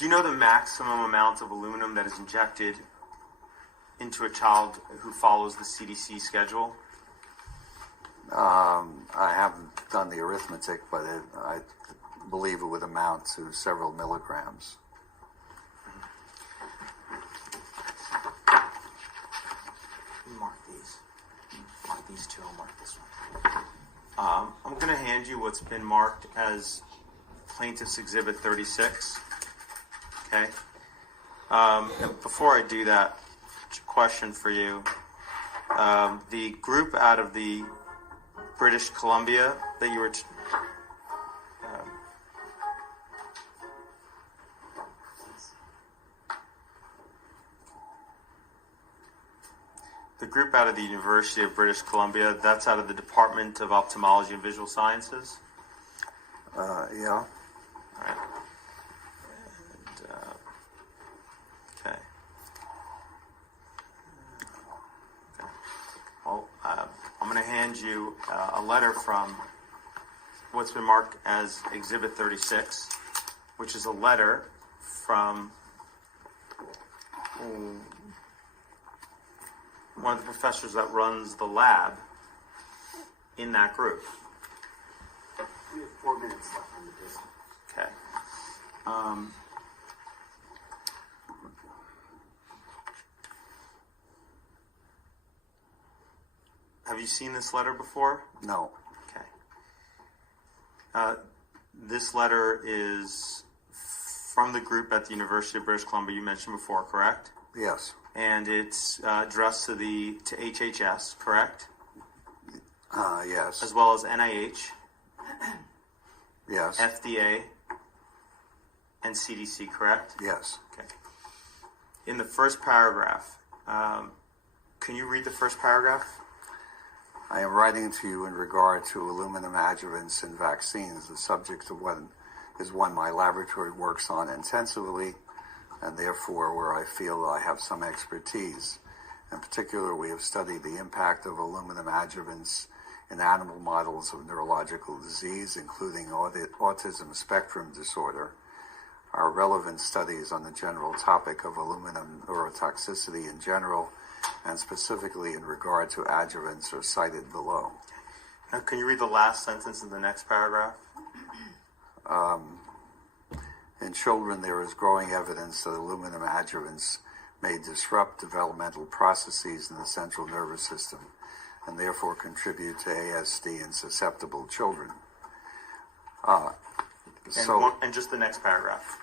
Do you know the maximum amount of aluminum that is injected into a child who follows the CDC schedule? I haven't done the arithmetic, but I believe it would amount to several milligrams. Mark these two. I'll mark this one. I'm going to hand you what's been marked as Plaintiff's Exhibit 36. Okay. And before I do that, question for you. The group out of the British Columbia that you were the group out of the University of British Columbia, that's out of the Department of Ophthalmology and Visual Sciences? Yeah. All right. And, okay. Well, I'm going to hand you a letter from what's been marked as Exhibit 36, which is a letter from one of the professors that runs the lab in that group. We have 4 minutes left on the business. Okay. Have you seen this letter before? No. Okay. This letter is from the group at the University of British Columbia you mentioned before, correct? Yes. And it's addressed to HHS, correct? Yes. As well as NIH, Yes. FDA, and CDC, correct? Yes. Okay. In the first paragraph, can you read the first paragraph? I am writing to you in regard to aluminum adjuvants in vaccines. The subject of one is one my laboratory works on intensively, and therefore where I feel I have some expertise. In particular, we have studied the impact of aluminum adjuvants in animal models of neurological disease, including autism spectrum disorder. Our relevant studies on the general topic of aluminum neurotoxicity in general, and specifically in regard to adjuvants, are cited below. Now, can you read the last sentence in the next paragraph? In children, there is growing evidence that aluminum adjuvants may disrupt developmental processes in the central nervous system and therefore contribute to ASD in susceptible children. And just the next paragraph.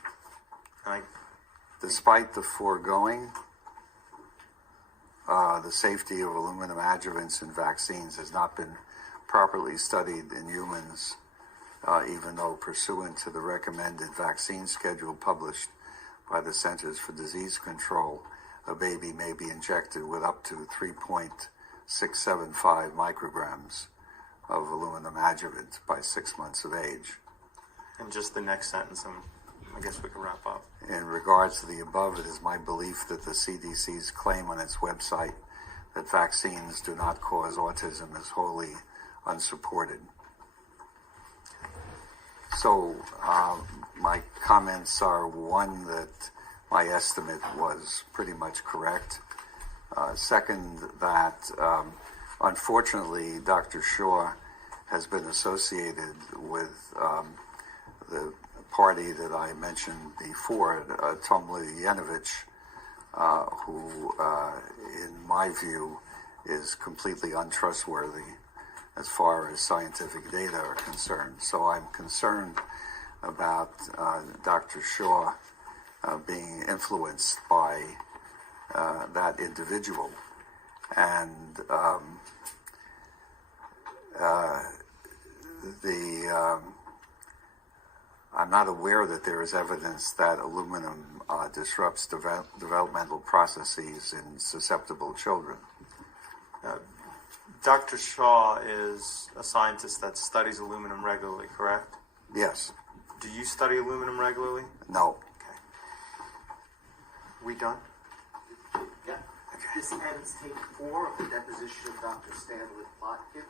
Despite the foregoing, the safety of aluminum adjuvants in vaccines has not been properly studied in humans, even though pursuant to the recommended vaccine schedule published by the Centers for Disease Control, a baby may be injected with up to 3.675 micrograms of aluminum adjuvant by 6 months of age. And just the next sentence, and I guess we can wrap up. In regards to the above, it is my belief that the CDC's claim on its website that vaccines do not cause autism is wholly unsupported. So my comments are, one, that my estimate was pretty much correct. Second, that unfortunately Dr. Shaw has been associated with the party that I mentioned before, Tomly Yanovich, who, in my view, is completely untrustworthy as far as scientific data are concerned. So I'm concerned about Dr. Shaw being influenced by that individual. And I'm not aware that there is evidence that aluminum disrupts developmental processes in susceptible children. Dr. Shaw is a scientist that studies aluminum regularly, correct? Yes. Do you study aluminum regularly? No. Okay. We done? Yeah. Okay. This ends tape 4 of the deposition of Dr. Stanley Plotkin.